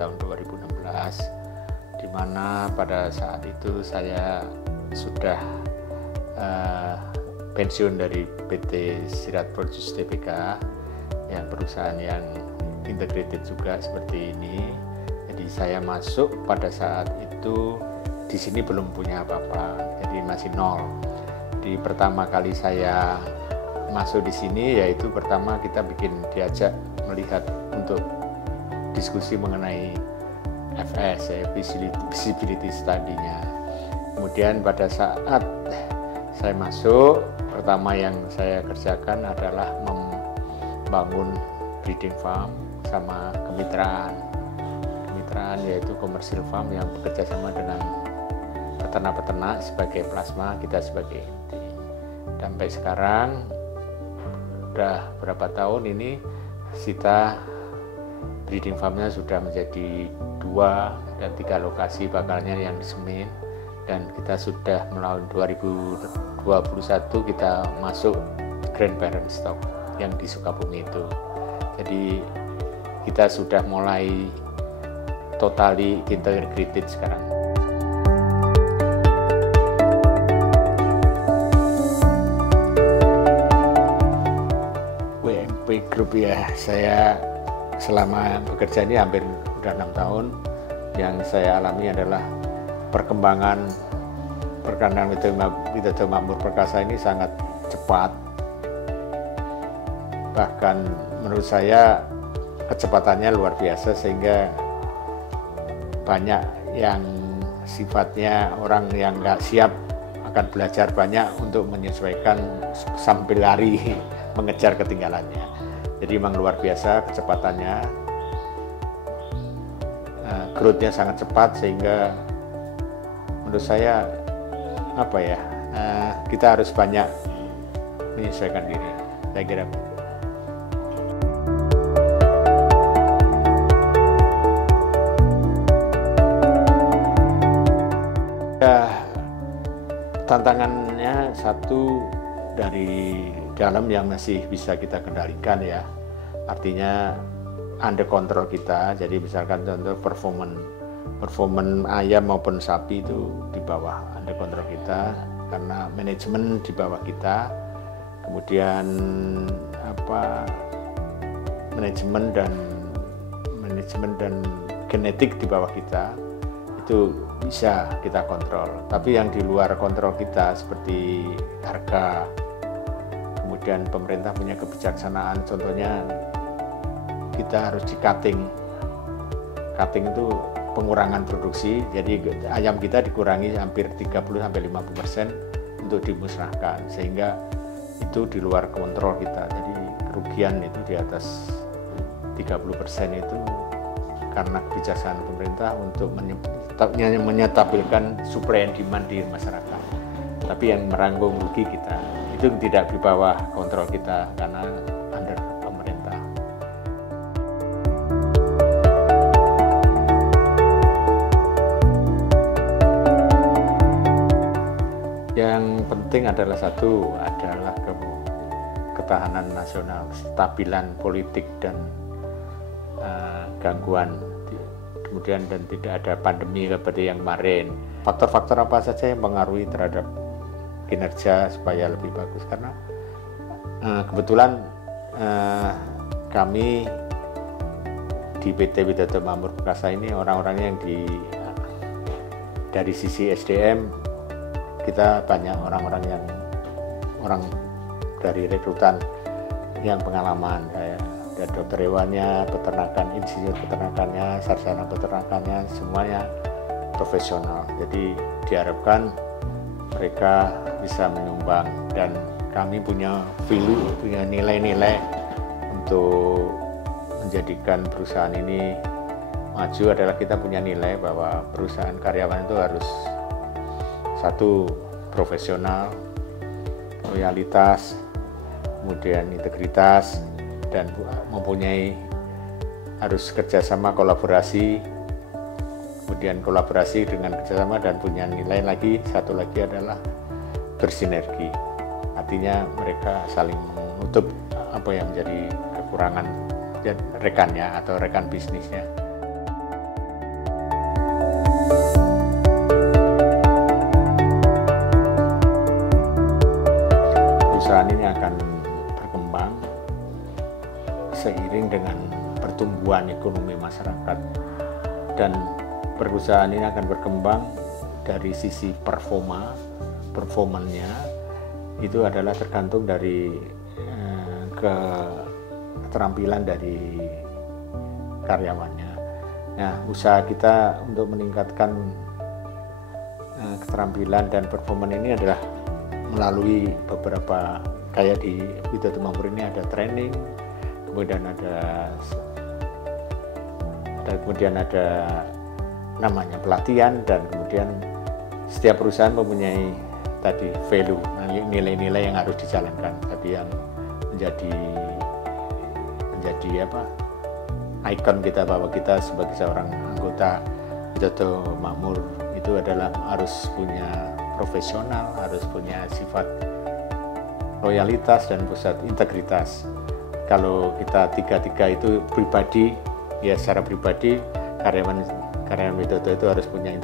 tahun 2016, di mana pada saat itu saya sudah pensiun dari PT Sirat Produce Tbk, yang perusahaan yang integrated juga seperti ini. Jadi saya masuk pada saat itu di sini belum punya apa-apa, jadi masih nol. Di pertama kali saya masuk di sini, yaitu pertama kita diajak melihat untuk diskusi mengenai FS, visibility study-nya. Kemudian pada saat saya masuk, pertama yang saya kerjakan adalah membangun breeding farm sama kemitraan, yaitu commercial farm yang bekerja sama dengan peternak-peternak sebagai plasma, kita sebagai inti. Sampai sekarang udah berapa tahun ini kita breeding farmnya sudah menjadi 2 dan 3 lokasi bakalnya yang di Semin, dan kita sudah melalui 2021 kita masuk grandparent stock yang di Sukabumi itu. Jadi kita sudah mulai totally integrated sekarang. WMP Group ya, saya selama bekerja ini hampir udah 6 tahun. Yang saya alami adalah perkembangan Widodo Makmur Perkasa ini sangat cepat. Bahkan menurut saya kecepatannya luar biasa, sehingga banyak yang sifatnya orang yang nggak siap akan belajar banyak untuk menyesuaikan sambil lari mengejar ketinggalannya. Jadi memang luar biasa kecepatannya, growth-nya sangat cepat, sehingga menurut saya kita harus banyak menyesuaikan diri, saya kira. Tantangannya satu dari dalam yang masih bisa kita kendalikan ya, artinya under control kita. Jadi misalkan contoh performance ayam maupun sapi itu di bawah under control kita, karena manajemen di bawah kita, kemudian manajemen dan genetik di bawah kita itu bisa kita kontrol. Tapi yang di luar kontrol kita seperti harga, kemudian pemerintah punya kebijaksanaan, contohnya kita harus di cutting itu pengurangan produksi, jadi ayam kita dikurangi hampir 30-50% untuk dimusnahkan, sehingga itu di luar kontrol kita. Jadi kerugian itu di atas 30% itu karena kebijaksanaan pemerintah untuk menyetabilkan supply and demand di masyarakat. Tapi yang merangkum rugi kita itu tidak di bawah kontrol kita karena under pemerintah. Yang penting adalah ketahanan nasional, kestabilan politik dan gangguan, kemudian dan tidak ada pandemi seperti yang kemarin. Faktor-faktor apa saja yang mempengaruhi terhadap kinerja supaya lebih bagus? Karena kebetulan kami di PT Widodo Makmur Perkasa ini orang-orangnya yang dari sisi SDM kita banyak orang dari rekrutan yang pengalaman, dan dokter hewannya, peternakan, insinyur peternakannya, sarjana peternakannya, semuanya profesional. Jadi diharapkan mereka bisa menyumbang, dan kami punya value, punya nilai-nilai untuk menjadikan perusahaan ini maju. Adalah kita punya nilai bahwa perusahaan karyawan itu harus satu, profesional, loyalitas, kemudian integritas, dan harus kerjasama, kolaborasi, kemudian kolaborasi dengan kerjasama, dan punya nilai lagi, satu lagi adalah bersinergi. Artinya mereka saling menutup apa yang menjadi kekurangan rekannya atau rekan bisnisnya. pertumbuhan ekonomi masyarakat, dan perusahaan ini akan berkembang dari sisi performanya itu adalah tergantung dari keterampilan dari karyawannya. Nah, usaha kita untuk meningkatkan keterampilan dan performa ini adalah melalui beberapa, kayak di Widodo Makmur ini ada training, kemudian ada namanya pelatihan, dan kemudian setiap perusahaan mempunyai tadi value, nilai-nilai yang harus dijalankan, tapi yang menjadi ikon kita bahwa kita sebagai seorang anggota Widodo Makmur itu adalah harus punya profesional, harus punya sifat loyalitas dan pusat integritas. Kalau kita tiga itu pribadi, ya secara pribadi karyawan Widodo itu harus punya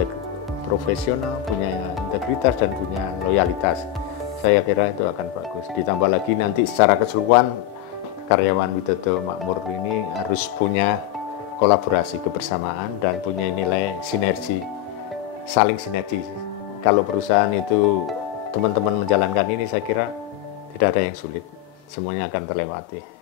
profesional, punya integritas, dan punya loyalitas. Saya kira itu akan bagus. Ditambah lagi nanti secara keseluruhan karyawan Widodo Makmur ini harus punya kolaborasi, kebersamaan, dan punya nilai sinergi, saling sinergi. Kalau perusahaan itu teman-teman menjalankan ini, saya kira tidak ada yang sulit, semuanya akan terlewati.